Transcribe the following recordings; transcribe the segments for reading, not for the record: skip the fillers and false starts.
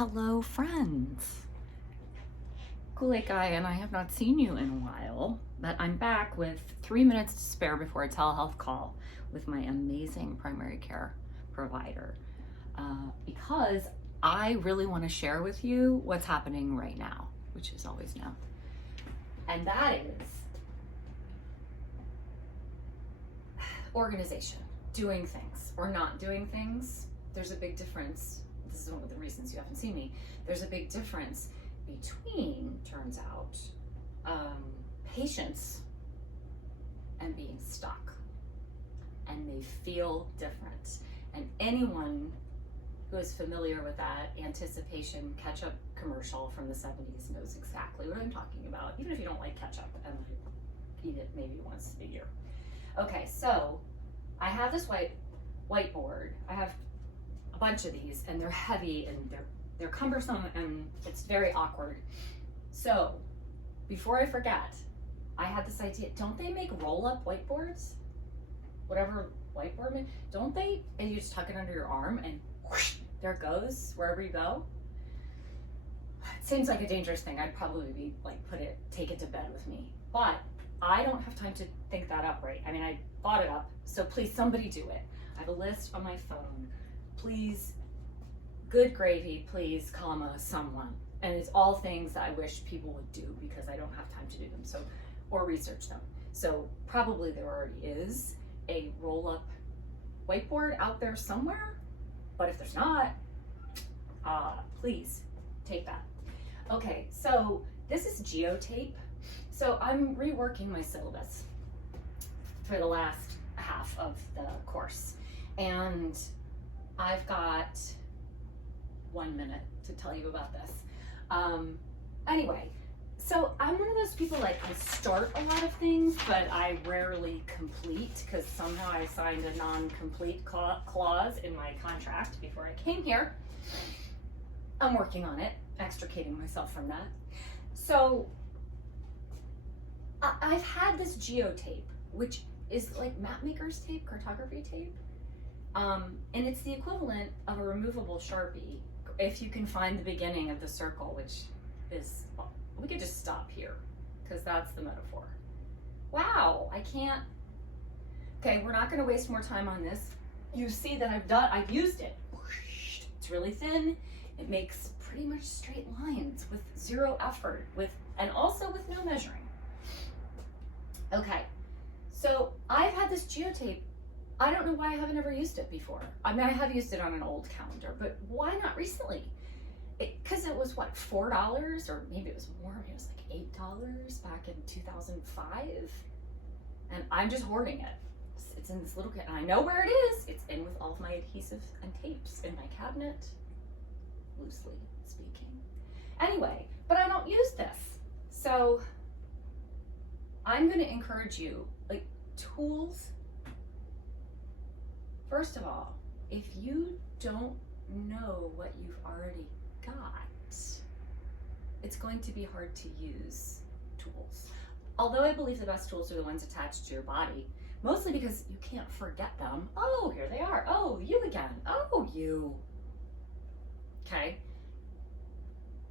Hello, friends. Kool-Aid Guy and I have not seen you in a while, but I'm back with 3 minutes to spare before a telehealth call with my amazing primary care provider because I really want to share with you what's happening right now, which is always now. And that is organization, doing things or not doing things. There's a big difference. This is one of the reasons you haven't seen me. There's a big difference between, turns out, patience and being stuck. And they feel different. And anyone who is familiar with that anticipation ketchup commercial from the 70s knows exactly what I'm talking about, even if you don't like ketchup and eat it maybe once a year. Okay, so I have this whiteboard. I have a bunch of these, and they're heavy and they're cumbersome and it's very awkward. So before I forget, I had this idea. Don't they make roll-up whiteboards? Whatever whiteboard, don't they? And you just tuck it under your arm and whoosh, there it goes wherever you go. It seems like a dangerous thing. I'd probably be like, take it to bed with me. But I don't have time to think that up, right? I mean, I thought it up, so please somebody do it. I have a list on my phone. Please, good gravy, please, comma, someone. And it's all things that I wish people would do because I don't have time to do them, so, or research them. So probably there already is a roll-up whiteboard out there somewhere, but if there's not, please take that. Okay, so this is geotape. So I'm reworking my syllabus for the last half of the course, and I've got 1 minute to tell you about this. Anyway, so I'm one of those people, like, I start a lot of things, but I rarely complete because somehow I signed a non-complete clause in my contract before I came here. I'm working on it, extricating myself from that. So I've had this geotape, which is like map maker's tape, cartography tape. And it's the equivalent of a removable Sharpie if you can find the beginning of the circle, which is, well, we could just stop here because that's the metaphor. Wow, I can't. Okay, we're not going to waste more time on this. You see that I've used it. It's really thin. It makes pretty much straight lines with zero effort, and also with no measuring. Okay, so I've had this geotape. I don't know why I haven't ever used it before. I mean, I have used it on an old calendar, but why not recently? Because it was what, $4, or maybe it was more. Maybe it was like $8 back in 2005, and I'm just hoarding it. It's in this little kit, and I know where it is. It's in with all of my adhesives and tapes in my cabinet, loosely speaking. Anyway, but I don't use this, so I'm going to encourage you, like, tools. First of all, if you don't know what you've already got, it's going to be hard to use tools. Although I believe the best tools are the ones attached to your body, mostly because you can't forget them. Oh, here they are. Oh, you again. Oh, you. Okay.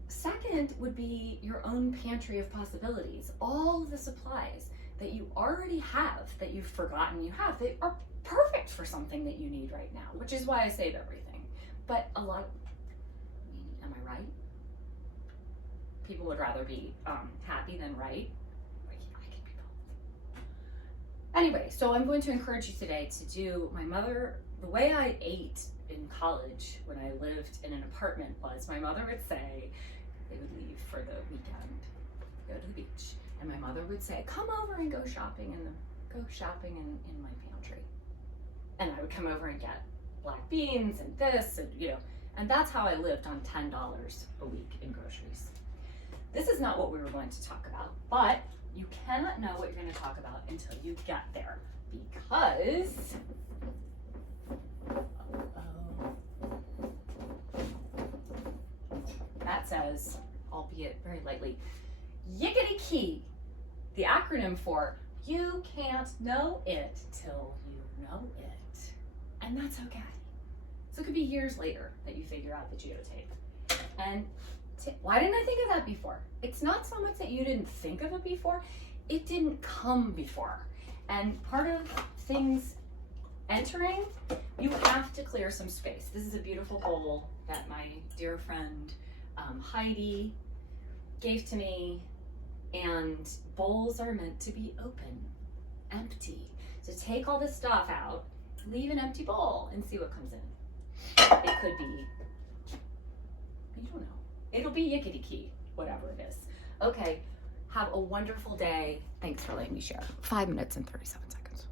Second would be your own pantry of possibilities. All of the supplies that you already have, that you've forgotten you have, they are perfect for something that you need right now, which is why I save everything. But a lot of, am I right? People would rather be happy than right. I can be both. Anyway, so I'm going to encourage you today to do the way I ate in college when I lived in an apartment was, my mother would say, they would leave for the weekend, go to the beach, and my mother would say, come over and go shopping in my pantry. And I would come over and get black beans and this, and and that's how I lived on $10 a week in groceries. This is not what we were going to talk about, but you cannot know what you're going to talk about until you get there, because that says, albeit very lightly, YICK-it-ee-KEY, the acronym for you can't know it till you know it. And that's okay. So it could be years later that you figure out the geotape. And why didn't I think of that before? It's not so much that you didn't think of it before, it didn't come before. And part of things entering, you have to clear some space. This is a beautiful bowl that my dear friend Heidi gave to me, and bowls are meant to be open, empty. So take all this stuff out, leave an empty bowl, and see what comes in. It could be, I don't know, it'll be YICK-it-ee-KEY, whatever it is. Okay, have a wonderful day. Thanks for letting me share. 5 minutes and 37 seconds.